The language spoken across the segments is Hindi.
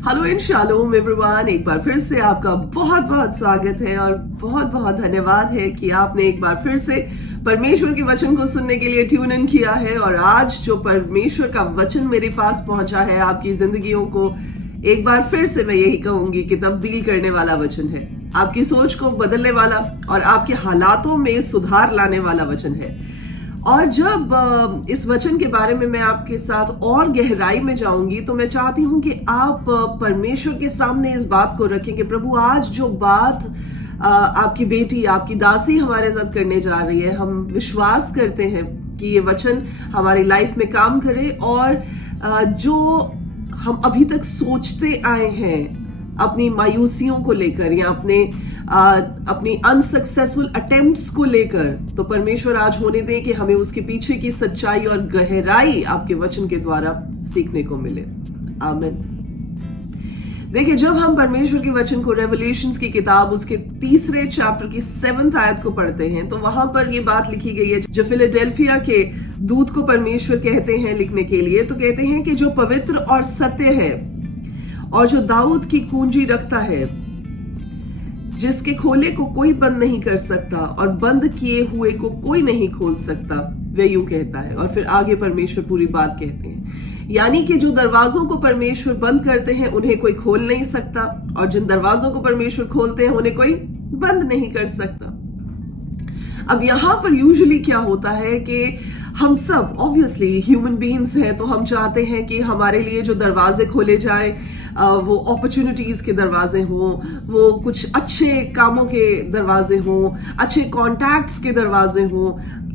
हेलो इन शालोम एवरीवन, एक बार फिर से आपका बहुत बहुत स्वागत है और बहुत बहुत धन्यवाद है कि आपने एक बार फिर से परमेश्वर के वचन को सुनने के लिए ट्यून इन किया है। और आज जो परमेश्वर का वचन मेरे पास पहुंचा है, आपकी जिंदगियों को एक बार फिर से मैं यही कहूंगी कि तब्दील करने वाला वचन है, आपकी सोच को बदलने वाला और आपके हालातों में सुधार लाने वाला वचन है। और जब इस वचन के बारे में मैं आपके साथ और गहराई में जाऊंगी तो मैं चाहती हूं कि आप परमेश्वर के सामने इस बात को रखें कि प्रभु आज जो बात आपकी बेटी, आपकी दासी हमारे साथ करने जा रही है, हम विश्वास करते हैं कि ये वचन हमारी लाइफ में काम करे और जो हम अभी तक सोचते आए हैं अपनी मायूसियों को लेकर या अपनी अनसक्सेसफुल अटेम्प्ट्स को लेकर, तो परमेश्वर आज होने दे कि हमें उसके पीछे की सच्चाई और गहराई आपके वचन के द्वारा सीखने को मिले। आमीन। देखिए, जब हम परमेश्वर के वचन को रेवलेशंस की किताब उसके 3 चैप्टर की 7th आयत को पढ़ते हैं तो वहां पर ये बात लिखी गई है, जो फिलाडेल्फिया के दूत को परमेश्वर कहते हैं लिखने के लिए, तो कहते हैं कि जो पवित्र और सत्य है और जो दाऊद की कुंजी रखता है, जिसके खोले को कोई बंद नहीं कर सकता और बंद किए हुए को कोई नहीं खोल सकता, वे यूं कहता है। और फिर आगे परमेश्वर पूरी बात कहते हैं, यानी कि जो दरवाजों को परमेश्वर बंद करते हैं उन्हें कोई खोल नहीं सकता, और जिन दरवाजों को परमेश्वर खोलते हैं उन्हें कोई बंद नहीं कर सकता। अब यहाँ पर यूजुअली क्या होता है कि हम सब ऑब्वियसली ह्यूमन बीइंग्स हैं, तो हम चाहते हैं कि हमारे लिए जो दरवाजे खोले जाएं वो अपॉर्चुनिटीज के दरवाजे हों, वो कुछ अच्छे कामों के दरवाजे हों, अच्छे कॉन्टैक्ट्स के दरवाजे हों।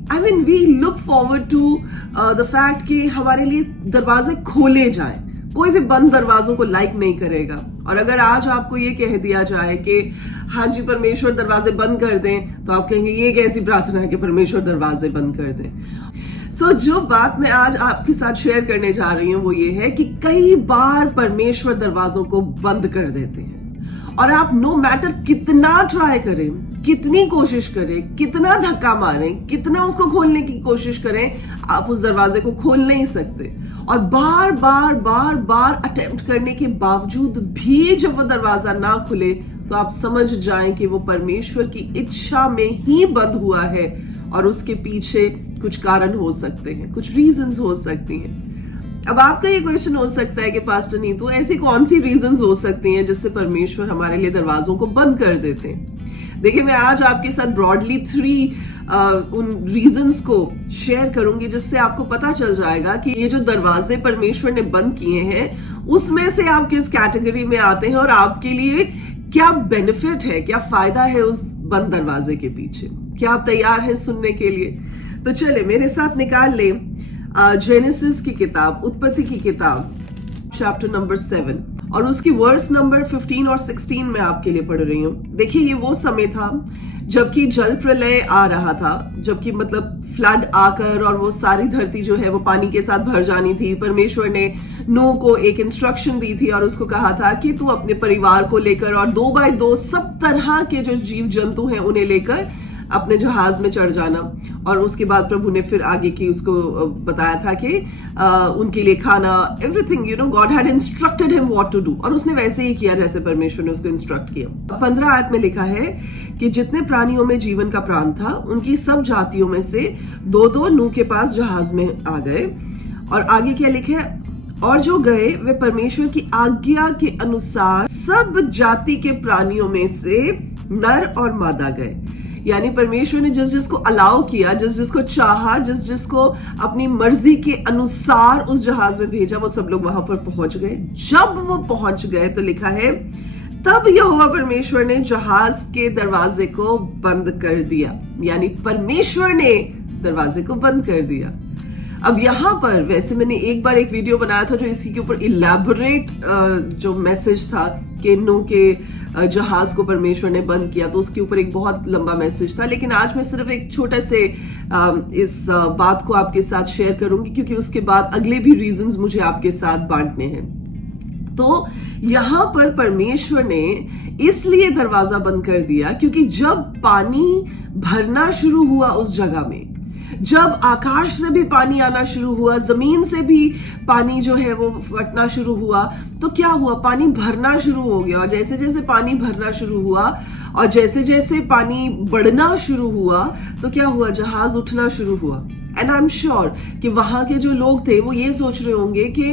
I mean we look forward to the fact कि हमारे लिए दरवाजे खोले जाएं। कोई भी बंद दरवाजों को लाइक नहीं करेगा। और अगर आज आपको ये कह दिया जाए कि हाँ जी परमेश्वर दरवाजे बंद कर दें, तो आप कहेंगे ये कैसी प्रार्थना है कि परमेश्वर दरवाजे बंद कर दें। जो बात मैं आज आपके साथ शेयर करने जा रही हूँ वो ये है कि कई बार परमेश्वर दरवाजों को बंद कर देते हैं और आप नो मैटर कितना ट्राई करें, कितनी कोशिश करें, कितना धक्का मारें, कितना उसको खोलने की कोशिश करें, आप उस दरवाजे को खोल नहीं सकते। और बार बार बार बार अटेम्प्ट करने के बावजूद भी जब वो दरवाजा ना खुले तो आप समझ जाएं कि वो परमेश्वर की इच्छा में ही बंद हुआ है और उसके पीछे कुछ कारण हो सकते हैं, कुछ रीजंस हो सकती हैं। अब आपका ये क्वेश्चन हो सकता है कि पास्टर नीतू, ऐसी कौन सी रीजंस हो सकती हैं जिससे परमेश्वर हमारे लिए दरवाजों को बंद कर देते हैं? देखिए, मैं आज आपके साथ ब्रॉडली 3 उन रीजंस को शेयर करूंगी जिससे आपको पता चल जाएगा कि ये जो दरवाजे परमेश्वर ने बंद किए हैं उसमें से आप किस कैटेगरी में आते हैं और आपके लिए क्या बेनिफिट है, क्या फायदा है उस बंद दरवाजे के पीछे। क्या आप तैयार हैं सुनने के लिए? तो चले मेरे साथ निकाल ले जेनेसिस की किताब, उत्पत्ति की किताब, चैप्टर नंबर 7 और उसकी वर्स नंबर 15 और 16 में आपके लिए पढ़ रही हूँ। देखिए, ये वो समय था जबकि जल प्रलय आ रहा था, जबकि मतलब फ्लड आकर और वो सारी धरती जो है वो पानी के साथ भर जानी थी। परमेश्वर ने नूह को एक इंस्ट्रक्शन दी थी और उसको कहा था कि तू अपने परिवार को लेकर और 2 बाय 2 सब तरह के जो जीव जंतु हैं उन्हें लेकर अपने जहाज में चढ़ जाना। और उसके बाद प्रभु ने फिर आगे की उसको बताया था कि उनके लिए खाना, everything, you know, God had instructed him what to do, और उसने वैसे ही किया जैसे परमेश्वर ने उसको इंस्ट्रक्ट किया। 15 आयत में लिखा है कि जितने प्राणियों में जीवन का प्राण था उनकी सब जातियों में से 2-2 नूह के पास जहाज में आ गए। और आगे क्या लिखा है, और जो गए वे परमेश्वर की आज्ञा के अनुसार सब जाति के प्राणियों में से नर और मादा गए। यानी परमेश्वर ने जिस जिसको अलाउ किया, जिस जिसको चाहा, जिस जिसको अपनी मर्जी के अनुसार उस जहाज में भेजा, वो सब लोग वहां पर पहुंच गए। जब वो पहुंच गए तो लिखा है, तब यहोवा परमेश्वर ने जहाज के दरवाजे को बंद कर दिया। यानी परमेश्वर ने दरवाजे को बंद कर दिया। अब यहाँ पर वैसे मैंने एक बार एक वीडियो बनाया था जो इसी के ऊपर इलैबोरेट जो मैसेज था कि नूह के जहाज को परमेश्वर ने बंद किया, तो उसके ऊपर एक बहुत लंबा मैसेज था। लेकिन आज मैं सिर्फ एक छोटे से इस बात को आपके साथ शेयर करूंगी क्योंकि उसके बाद अगले भी रीजंस मुझे आपके साथ बांटने हैं। तो यहाँ पर परमेश्वर ने इसलिए दरवाजा बंद कर दिया क्योंकि जब पानी भरना शुरू हुआ उस जगह में, जब आकाश से भी पानी आना शुरू हुआ, जमीन से भी पानी जो है वो फटना शुरू हुआ, तो क्या हुआ, पानी भरना शुरू हो गया। और जैसे जैसे पानी भरना शुरू हुआ और जैसे जैसे पानी बढ़ना शुरू हुआ, तो क्या हुआ, जहाज उठना शुरू हुआ। एंड आई एम श्योर कि वहां के जो लोग थे वो ये सोच रहे होंगे कि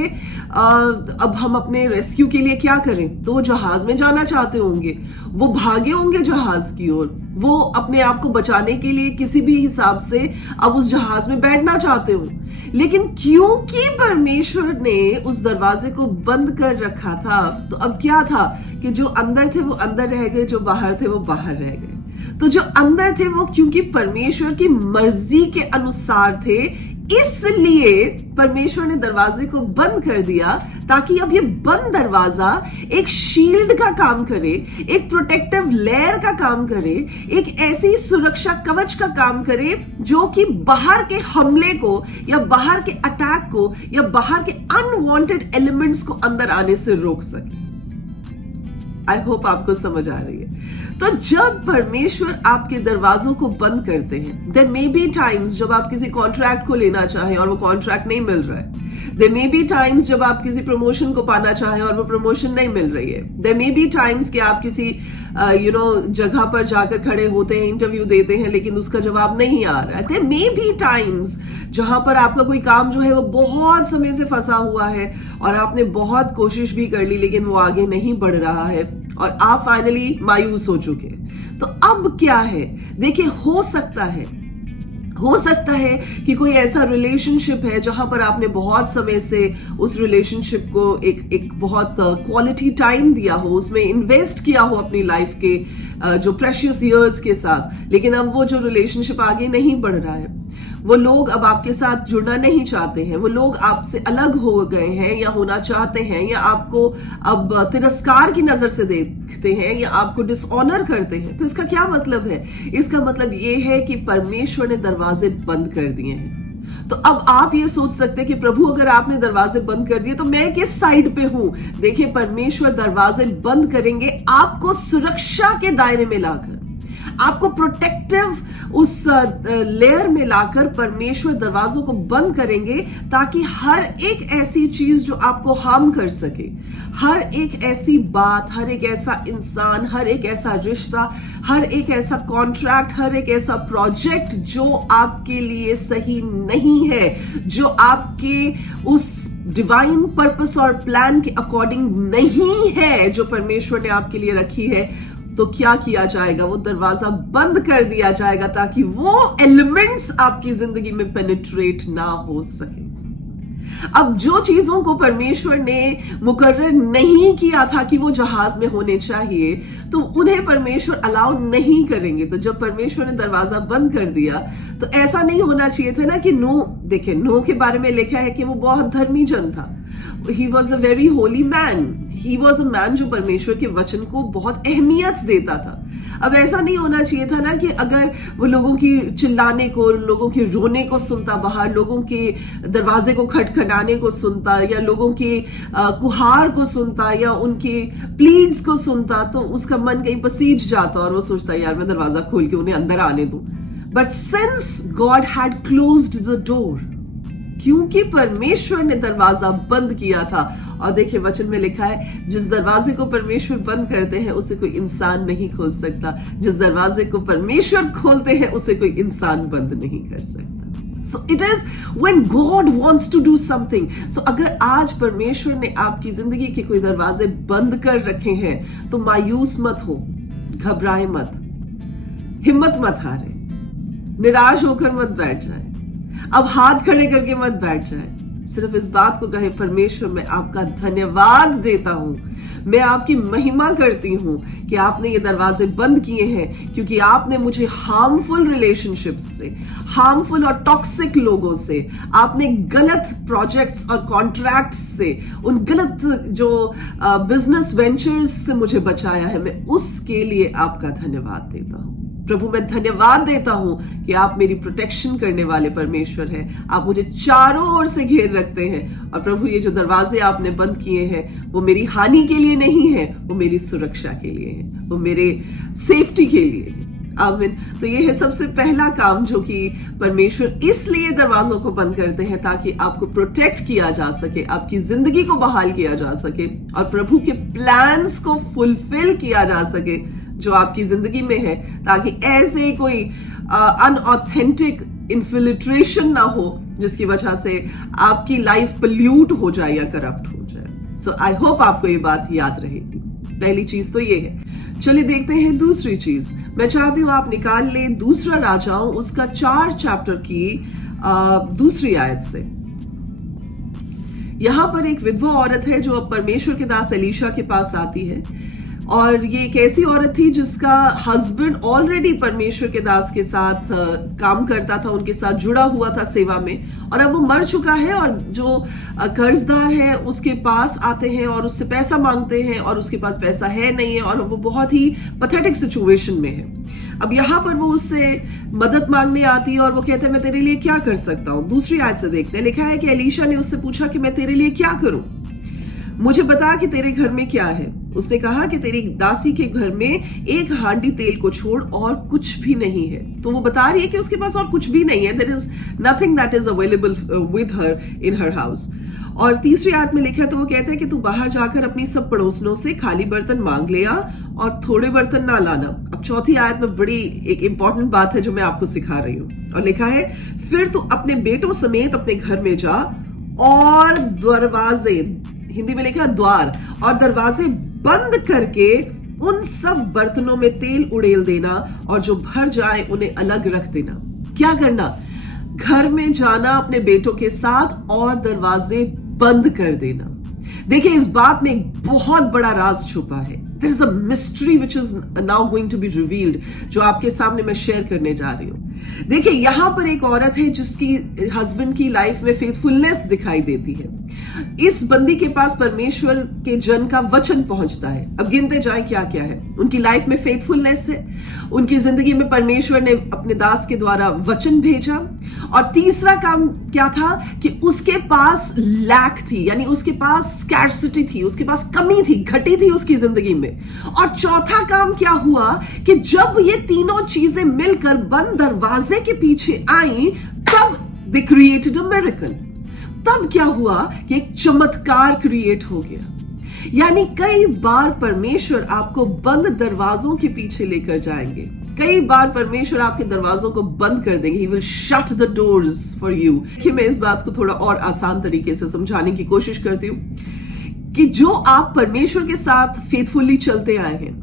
अब हम अपने रेस्क्यू के लिए क्या करें। तो वो जहाज में जाना चाहते होंगे, वो भागे होंगे जहाज की ओर, वो अपने आप को बचाने के लिए किसी भी हिसाब से अब उस जहाज में बैठना चाहते हो। लेकिन क्योंकि परमेश्वर ने उस दरवाजे को बंद कर रखा था, तो अब क्या था कि जो अंदर थे वो अंदर रह गए, जो बाहर थे वो बाहर रह गए। तो जो अंदर थे वो क्योंकि परमेश्वर की मर्जी के अनुसार थे, इसलिए परमेश्वर ने दरवाजे को बंद कर दिया, ताकि अब ये बंद दरवाजा एक शील्ड का काम करे, एक प्रोटेक्टिव लेयर का काम करे, एक ऐसी सुरक्षा कवच का काम करे जो कि बाहर के हमले को या बाहर के अटैक को या बाहर के अनवांटेड एलिमेंट्स को अंदर आने से रोक सके। आई होप आपको समझ आ रही है। तो जब परमेश्वर आपके दरवाजों को बंद करते हैं, देयर मे बी टाइम्स जब आप किसी कॉन्ट्रैक्ट को लेना चाहें और वो कॉन्ट्रैक्ट नहीं मिल रहा है, देयर मे बी टाइम्स जब आप किसी प्रमोशन को पाना चाहें और वो प्रमोशन नहीं मिल रही है, देयर मे बी टाइम्स कि आप किसी जगह पर जाकर खड़े होते हैं, इंटरव्यू देते हैं, लेकिन उसका जवाब नहीं आ रहा है। देयर मे बी टाइम्स जहां पर आपका कोई काम जो है वो बहुत समय से फंसा हुआ है और आपने बहुत कोशिश भी कर ली, लेकिन वो आगे नहीं बढ़ रहा है और आप फाइनली मायूस हो चुके। तो अब क्या है, देखिए, हो सकता है कि कोई ऐसा रिलेशनशिप है जहां पर आपने बहुत समय से उस रिलेशनशिप को एक बहुत क्वालिटी टाइम दिया हो, उसमें इन्वेस्ट किया हो अपनी लाइफ के जो प्रेशियस इयर्स के साथ, लेकिन अब वो जो रिलेशनशिप आगे नहीं बढ़ रहा है, वो लोग अब आपके साथ जुड़ना नहीं चाहते हैं, वो लोग आपसे अलग हो गए हैं या होना चाहते हैं, या आपको अब तिरस्कार की नजर से देखते हैं या आपको डिसऑनर करते हैं। तो इसका क्या मतलब है? इसका मतलब ये है कि परमेश्वर ने दरवाजे बंद कर दिए हैं। तो अब आप ये सोच सकते हैं कि प्रभु, अगर आपने दरवाजे बंद कर दिए तो मैं किस साइड पे हूं? देखिए, परमेश्वर दरवाजे बंद करेंगे आपको सुरक्षा के दायरे में लाकर, आपको प्रोटेक्टिव उस लेयर में लाकर परमेश्वर दरवाजों को बंद करेंगे, ताकि हर एक ऐसी चीज जो आपको हार्म कर सके, हर एक ऐसी बात, हर एक ऐसा इंसान, हर एक ऐसा रिश्ता, हर एक ऐसा कॉन्ट्रैक्ट, हर एक ऐसा प्रोजेक्ट जो आपके लिए सही नहीं है, जो आपके उस डिवाइन पर्पस और प्लान के अकॉर्डिंग नहीं है, जो परमेश्वर ने आपके लिए रखी है, तो क्या किया जाएगा? वो दरवाजा बंद कर दिया जाएगा, ताकि वो एलिमेंट्स आपकी जिंदगी में पेनिट्रेट ना हो सके। अब जो चीजों को परमेश्वर ने मुकर्रर नहीं किया था कि वो जहाज में होने चाहिए, तो उन्हें परमेश्वर अलाउ नहीं करेंगे। तो जब परमेश्वर ने दरवाजा बंद कर दिया, तो ऐसा नहीं होना चाहिए था ना कि नूह, देखिए, नूह के बारे में लिखा है कि वो बहुत धर्मी जन था। He was a very holy man. He was a man जो परमेश्वर के वचन को बहुत अहमियत देता था। अब ऐसा नहीं होना चाहिए था ना कि अगर वो लोगों की चिल्लाने को, लोगों के रोने को सुनता, बाहर लोगों के दरवाजे को खटखटाने को सुनता, या लोगों के कुहार को सुनता, या उनके प्लीड्स को सुनता, तो उसका मन कहीं पसीज जाता और वो सोचता, यार मैं दरवाजा खोल के उन्हें अंदर आने दूं। But since God had closed the door, क्योंकि परमेश्वर ने दरवाजा बंद किया था, और देखिए वचन में लिखा है, जिस दरवाजे को परमेश्वर बंद करते हैं उसे कोई इंसान नहीं खोल सकता, जिस दरवाजे को परमेश्वर खोलते हैं उसे कोई इंसान बंद नहीं कर सकता। So it is when God wants to do something. So अगर आज परमेश्वर ने आपकी जिंदगी के कोई दरवाजे बंद कर रखे हैं, तो मायूस मत हो, घबराए मत, हिम्मत मत हारे, निराश होकर मत बैठ जाए, अब हाथ खड़े करके मत बैठ जाए। सिर्फ इस बात को कहे, परमेश्वर मैं आपका धन्यवाद देता हूं, मैं आपकी महिमा करती हूं कि आपने ये दरवाजे बंद किए हैं, क्योंकि आपने मुझे हार्मफुल रिलेशनशिप्स से, हार्मफुल और टॉक्सिक लोगों से, आपने गलत प्रोजेक्ट्स और कॉन्ट्रैक्ट्स से, उन गलत जो बिजनेस वेंचर्स से मुझे बचाया है। मैं उसके लिए आपका धन्यवाद देता हूं। प्रभु, मैं धन्यवाद देता हूं कि आप मेरी प्रोटेक्शन करने वाले परमेश्वर हैं, आप मुझे चारों ओर से घेर रखते हैं। और प्रभु, ये जो दरवाजे आपने बंद किए हैं वो मेरी हानि के लिए नहीं है, वो मेरी सुरक्षा के लिए है, वो मेरे सेफ्टी के लिए है। आमीन। तो ये है सबसे पहला काम जो कि परमेश्वर इसलिए दरवाजों को बंद करते हैं ताकि आपको प्रोटेक्ट किया जा सके, आपकी जिंदगी को बहाल किया जा सके और प्रभु के प्लान्स को फुलफिल किया जा सके जो आपकी जिंदगी में है, ताकि ऐसे कोई अनऑथेंटिक इन्फिल्ट्रेशन ना हो जिसकी वजह से आपकी लाइफ पोल्यूट हो जाए या करप्ट हो जाए। सो आई होप आपको ये बात याद रहेगी। पहली चीज तो ये है। चलिए देखते हैं दूसरी चीज। मैं चाहती हूं आप निकाल लें दूसरा राजाओं उसका 4 चैप्टर की दूसरी आयत से। यहां पर एक विधवा औरत है जो परमेश्वर के दास एलीशा के पास आती है, और ये एक ऐसी औरत थी जिसका हस्बैंड ऑलरेडी परमेश्वर के दास के साथ काम करता था, उनके साथ जुड़ा हुआ था सेवा में, और अब वो मर चुका है और जो कर्जदार है उसके पास आते हैं और उससे पैसा मांगते हैं और उसके पास पैसा है नहीं है और वो बहुत ही पैथेटिक सिचुएशन में है। अब यहाँ पर वो उससे मदद मांगने आती है और वो कहते हैं मैं तेरे लिए क्या कर सकता हूँ। दूसरी आयत से देखते हैं, लिखा है कि एलीशा ने उससे पूछा कि मैं तेरे लिए क्या करूं, मुझे बता कि तेरे घर में क्या है। उसने कहा कि तेरी दासी के घर में 1 हांडी तेल को छोड़ और कुछ भी नहीं है। तो वो बता रही है कि उसके पास और कुछ भी नहीं है, there is nothing that is available with her in her house. और तीसरी आयत में लिखा है, तो वो कहते हैं कि तू बाहर जाकर अपनी सब पड़ोसनों से खाली बर्तन मांग ले आ और थोड़े बर्तन ना लाना। अब चौथी आयत में बड़ी एक इंपॉर्टेंट बात है जो मैं आपको सिखा रही हूँ, और लिखा है फिर तू अपने बेटों समेत अपने घर में जा और दरवाजे, हिंदी में लिखा द्वार, और दरवाजे बंद करके उन सब बर्तनों में तेल उड़ेल देना और जो भर जाए उन्हें अलग रख देना। क्या करना? घर में जाना अपने बेटों के साथ और दरवाजे बंद कर देना। देखिए इस बात में एक बहुत बड़ा राज छुपा है। There is a mystery which is now going to be revealed, जो आपके सामने मैं शेयर करने जा रही हूँ। देखिए यहाँ पर एक औरत है जिसकी हस्बैंड की लाइफ में फेथफुलनेस दिखाई देती है। इस बंदी के पास परमेश्वर के जन का वचन पहुंचता है। अब गिनते जाएं क्या क्या है। उनकी लाइफ में फेथफुलनेस है, उनकी जिंदगी में परमेश्वर ने अपने दास के द्वारा वचन भेजा, और तीसरा काम क्या था कि उसके पास लैक थी, यानी उसके पास स्कैर्सिटी थी, उसके पास कमी थी, घटी थी उसकी जिंदगी में। और चौथा काम क्या हुआ कि जब ये तीनों चीजें मिलकर बंद दरवाजे के पीछे आई तब दे क्रिएटेड अ मिरेकल। तब क्या हुआ कि एक चमत्कार क्रिएट हो गया। यानी कई बार परमेश्वर आपको बंद दरवाजों के पीछे लेकर जाएंगे, कई बार परमेश्वर आपके दरवाजों को बंद कर देंगे। He will shut the doors for you। कि मैं इस बात को थोड़ा और आसान तरीके से समझाने की कोशिश करती हूँ कि जो आप परमेश्वर के साथ फेथफुली चलते आए हैं,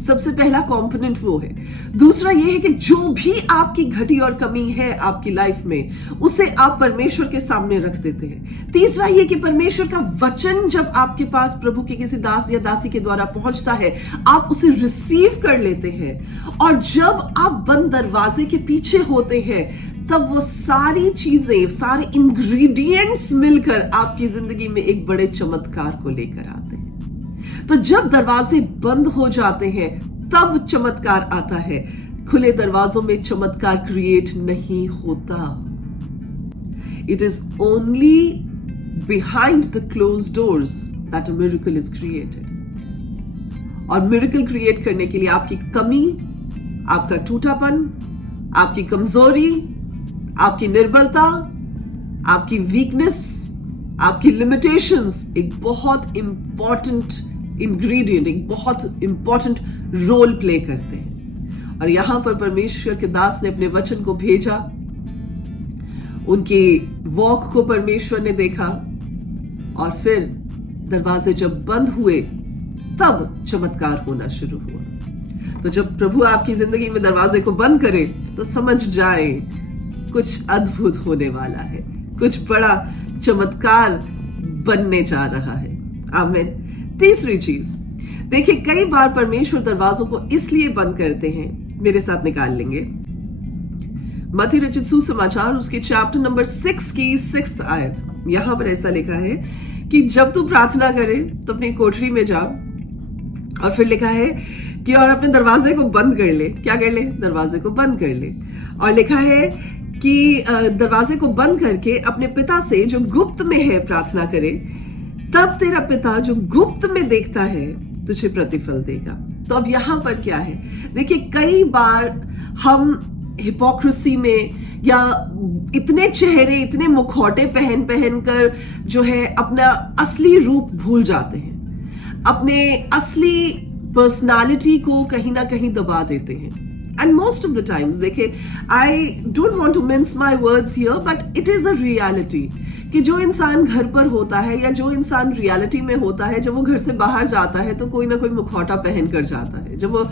सबसे पहला कंपोनेंट वो है। दूसरा ये है कि जो भी आपकी घटी और कमी है आपकी लाइफ में उसे आप परमेश्वर के सामने रख देते हैं। तीसरा ये कि परमेश्वर का वचन जब आपके पास प्रभु के किसी दास या दासी के द्वारा पहुंचता है आप उसे रिसीव कर लेते हैं, और जब आप बंद दरवाजे के पीछे होते हैं तब वो सारी चीजें, सारे इंग्रेडिएंट्स मिलकर आपकी जिंदगी में एक बड़े चमत्कार को लेकर आते हैं। तो जब दरवाजे बंद हो जाते हैं तब चमत्कार आता है। खुले दरवाजों में चमत्कार क्रिएट नहीं होता। It is only behind the closed doors that a miracle is created. और मिरेकल क्रिएट करने के लिए आपकी कमी, आपका टूटापन, आपकी कमजोरी, आपकी निर्बलता, आपकी वीकनेस, आपकी लिमिटेशंस एक बहुत इंपॉर्टेंट इंग्रेडिएंट, एक बहुत इंपॉर्टेंट रोल प्ले करते हैं। और यहां पर परमेश्वर के दास ने अपने वचन को भेजा, उनके वॉक को परमेश्वर ने देखा, और फिर दरवाजे जब बंद हुए तब चमत्कार होना शुरू हुआ। तो जब प्रभु आपकी जिंदगी में दरवाजे को बंद करे तो समझ जाए कुछ अद्भुत होने वाला है, कुछ बड़ा चमत्कार बनने जा रहा है। आमीन। तीसरी चीज देखिए, कई बार परमेश्वर दरवाजों को इसलिए बंद करते हैं, मेरे साथ निकाल लेंगे मत्ती रचित सुसमाचार उसके चैप्टर नंबर 6 की 6th आयत। यहां पर ऐसा लिखा है कि जब तू प्रार्थना करे तो अपनी कोठरी में जा, और फिर लिखा है कि और अपने दरवाजे को बंद कर ले। क्या कर ले? दरवाजे को बंद कर ले। और लिखा है कि दरवाजे को बंद करके अपने पिता से जो गुप्त में है प्रार्थना करे, तब तेरा पिता जो गुप्त में देखता है तुझे प्रतिफल देगा। तो अब यहां पर क्या है, देखिए कई बार हम हिपोक्रेसी में या इतने चेहरे, इतने मुखौटे पहन पहन कर जो है अपना असली रूप भूल जाते हैं, अपने असली पर्सनालिटी को कहीं ना कहीं दबा देते हैं। And most of the times, देखिए I don't want to mince my words here, but it is a reality कि जो इंसान घर पर होता है या जो इंसान रियलिटी में होता है, जब वो घर से बाहर जाता है तो कोई ना कोई मुखौटा पहन कर जाता है। जब वो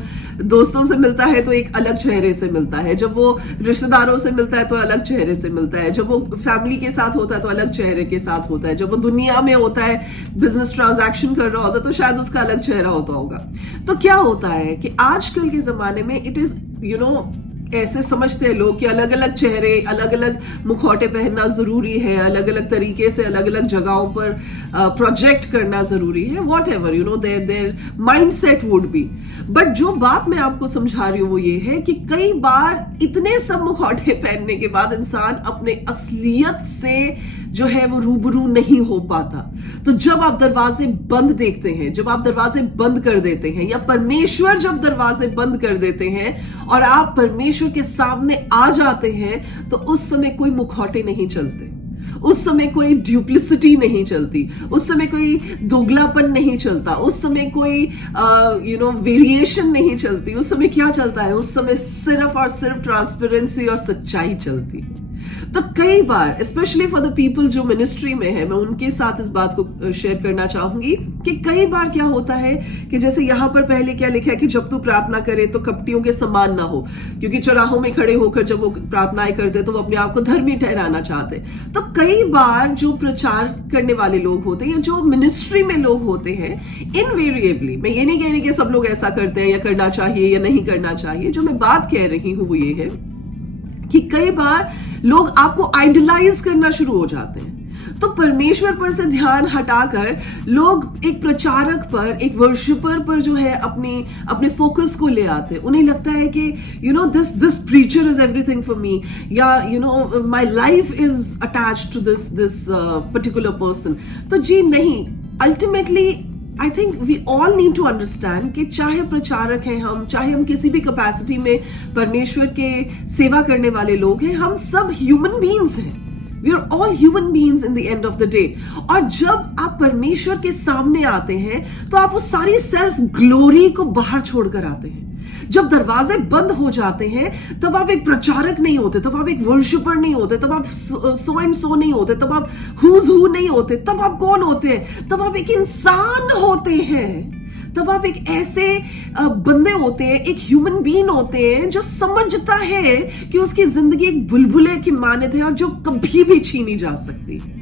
दोस्तों से मिलता है तो एक अलग चेहरे से मिलता है, जब वो रिश्तेदारों से मिलता है तो अलग चेहरे से मिलता है, जब वो फैमिली के साथ होता है तो अलग चेहरे के साथ होता है, जब वो दुनिया में होता है, बिजनेस ट्रांजैक्शन कर रहा होता है तो शायद उसका अलग चेहरा होता होगा। तो क्या होता है कि आजकल के जमाने में इट इज ऐसे समझते हैं लोग कि अलग अलग चेहरे, अलग अलग मुखौटे पहनना जरूरी है, अलग अलग तरीके से अलग अलग जगहों पर प्रोजेक्ट करना जरूरी है, what ever their mind set would be. But जो बात मैं आपको समझा रही हूं वो ये है कि कई बार इतने सब मुखौटे पहनने के बाद इंसान अपने असलियत से जो है वो रूबरू नहीं हो पाता। तो जब आप दरवाजे बंद देखते हैं, जब आप दरवाजे बंद कर देते हैं, या परमेश्वर जब दरवाजे बंद कर देते हैं और आप परमेश्वर के सामने आ जाते हैं, तो उस समय कोई मुखौटे नहीं चलते, उस समय कोई ड्यूप्लिसिटी नहीं चलती, उस समय कोई दोगलापन नहीं चलता, उस समय कोई वेरिएशन नहीं चलती। उस समय क्या चलता है? उस समय सिर्फ और सिर्फ ट्रांसपेरेंसी और सच्चाई चलती है। तो कई बार, स्पेशली फॉर द पीपल जो मिनिस्ट्री में है, मैं उनके साथ इस बात को शेयर करना चाहूंगी कि कई बार क्या होता है कि जैसे यहां पर पहले क्या लिखा है कि जब तू प्रार्थना करे तो कपटियों के समान ना हो, क्योंकि चौराहों में खड़े होकर जब वो प्रार्थनाएं करते तो वो अपने आप को धर्मी ठहराना चाहते। तो कई बार जो प्रचार करने वाले लोग होते हैं या जो मिनिस्ट्री में लोग होते हैं, इनवेरिएबली, मैं ये नहीं कह रही कि सब लोग ऐसा करते हैं या करना चाहिए या नहीं करना चाहिए, जो मैं बात कह रही हूं वो ये है कि कई बार लोग आपको आइडलाइज करना शुरू हो जाते हैं। तो परमेश्वर पर से ध्यान हटाकर लोग एक प्रचारक पर, एक वर्शिपर पर जो है अपने फोकस को ले आते हैं। उन्हें लगता है कि this preacher is everything for me, या my life is attached to this particular person. तो जी नहीं, ultimately I think we all need to understand कि चाहे प्रचारक हैं हम, चाहे हम किसी भी कैपेसिटी में परमेश्वर के सेवा करने वाले लोग हैं, हम सब ह्यूमन बीइंग्स हैं। We are all human beings in the end of the day. और जब आप परमेश्वर के सामने आते हैं तो आप वो सारी सेल्फ ग्लोरी को बाहर छोड़कर आते हैं। जब दरवाजे बंद हो जाते हैं तब आप एक प्रचारक नहीं होते, तब आप एक वर्शिपर नहीं होते, तब आप सो एंड सो नहीं होते, तब आप हुज हू नहीं होते। तब आप कौन होते हैं? तब आप एक इंसान होते हैं। तब आप एक ऐसे बंदे होते हैं, एक ह्यूमन बीइंग होते हैं जो समझता है कि उसकी जिंदगी एक बुलबुले की मानद है और जो कभी भी छीनी जा सकती है।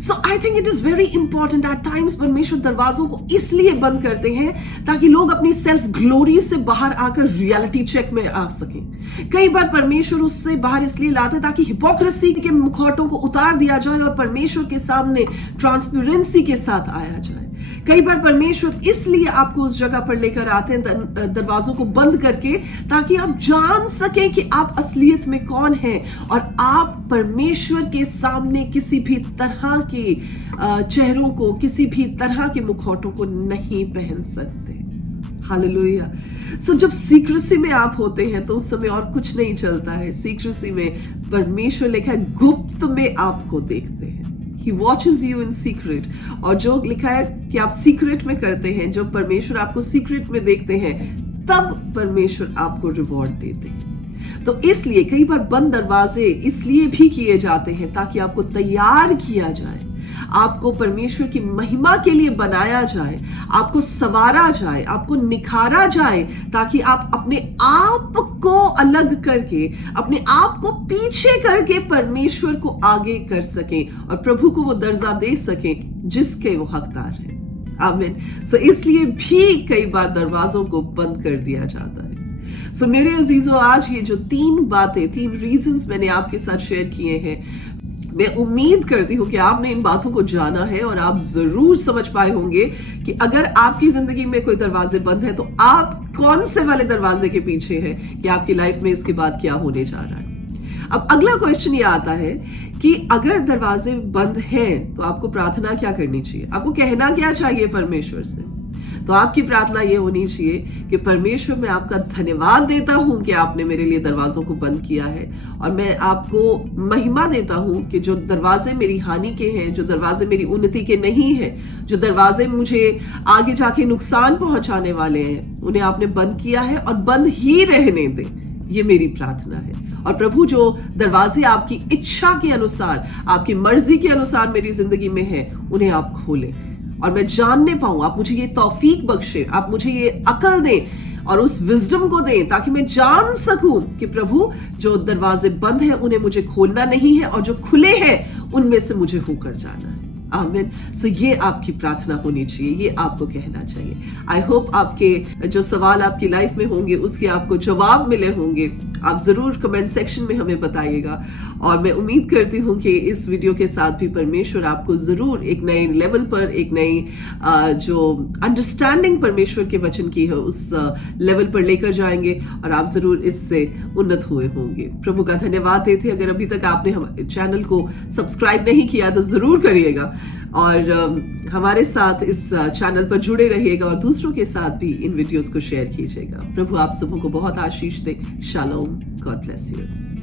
So I think it is very important at times परमेश्वर दरवाजों को इसलिए बंद करते हैं ताकि लोग अपनी सेल्फ ग्लोरी से बाहर आकर रियलिटी चेक में आ सकें। कई बार परमेश्वर उससे बाहर इसलिए लाते हैं ताकि हिपोक्रेसी के मुखौटों को उतार दिया जाए और परमेश्वर के सामने ट्रांसपेरेंसी के साथ आया जाए। कई बार परमेश्वर इसलिए आपको उस जगह पर लेकर आते हैं दरवाजों को बंद करके, ताकि आप जान सकें कि आप असलियत में कौन हैं और आप परमेश्वर के सामने किसी भी तरह के चेहरों को, किसी भी तरह के मुखौटों को नहीं पहन सकते। हालेलुया। सो जब सीक्रेसी में आप होते हैं तो उस समय और कुछ नहीं चलता है। सीक्रेसी में परमेश्वर लिखा है गुप्त में आपको देखते हैं। He watches you in secret। और जो लिखा है कि आप सीक्रेट में करते हैं, जब परमेश्वर आपको सीक्रेट में देखते हैं तब परमेश्वर आपको रिवॉर्ड देते हैं। तो इसलिए कई बार बंद दरवाजे इसलिए भी किए जाते हैं ताकि आपको तैयार किया जाए, आपको परमेश्वर की महिमा के लिए बनाया जाए, आपको संवारा जाए, आपको निखारा जाए, ताकि आप अपने आप को अलग करके, अपने आप को पीछे करके परमेश्वर को आगे कर सकें और प्रभु को वो दर्जा दे सकें जिसके वो हकदार हैं। आमीन। सो इसलिए भी कई बार दरवाजों को बंद कर दिया जाता है। सो मेरे अजीजों, आज ये जो 3 रीजंस मैंने आपके साथ शेयर किए हैं, मैं उम्मीद करती हूं कि आपने इन बातों को जाना है और आप जरूर समझ पाए होंगे कि अगर आपकी जिंदगी में कोई दरवाजे बंद है तो आप कौन से वाले दरवाजे के पीछे हैं कि आपकी लाइफ में इसके बाद क्या होने जा रहा है। अब अगला क्वेश्चन ये आता है कि अगर दरवाजे बंद हैं तो आपको प्रार्थना क्या करनी चाहिए, आपको कहना क्या चाहिए परमेश्वर से। तो आपकी प्रार्थना ये होनी चाहिए कि परमेश्वर, मैं आपका धन्यवाद देता हूं कि आपने मेरे लिए दरवाजों को बंद किया है, और मैं आपको महिमा देता हूं कि जो दरवाजे मेरी हानि के हैं, जो दरवाजे मेरी उन्नति के नहीं हैं, जो दरवाजे मुझे आगे जाके नुकसान पहुंचाने वाले हैं, उन्हें आपने बंद किया है और बंद ही रहने दे। ये मेरी प्रार्थना है। और प्रभु, जो दरवाजे आपकी इच्छा के अनुसार, आपकी मर्जी के अनुसार मेरी जिंदगी में है, उन्हें आप खोलें और मैं जानने पाऊं। आप मुझे ये तौफीक बख्शे, आप मुझे ये अकल दें और उस विजडम को दें, ताकि मैं जान सकूं कि प्रभु, जो दरवाजे बंद हैं उन्हें मुझे खोलना नहीं है, और जो खुले हैं उनमें से मुझे होकर जाना है। आमीन। सो ये आपकी प्रार्थना होनी चाहिए, ये आपको कहना चाहिए। आई होप आपके जो सवाल आपकी लाइफ में होंगे उसके आपको जवाब मिले होंगे। आप जरूर कमेंट सेक्शन में हमें बताइएगा, और मैं उम्मीद करती हूं कि इस वीडियो के साथ भी परमेश्वर आपको जरूर एक नए लेवल पर, एक नई जो अंडरस्टैंडिंग परमेश्वर के वचन की है उस लेवल पर लेकर जाएंगे, और आप जरूर इससे उन्नत हुए होंगे। प्रभु का धन्यवाद देते। अगर अभी तक आपने हमारे चैनल को सब्सक्राइब नहीं किया तो जरूर करिएगा, और हमारे साथ इस चैनल पर जुड़े रहिएगा, और दूसरों के साथ भी इन वीडियोस को शेयर कीजिएगा। प्रभु आप सबों को बहुत आशीष दे। शालोम। God bless you.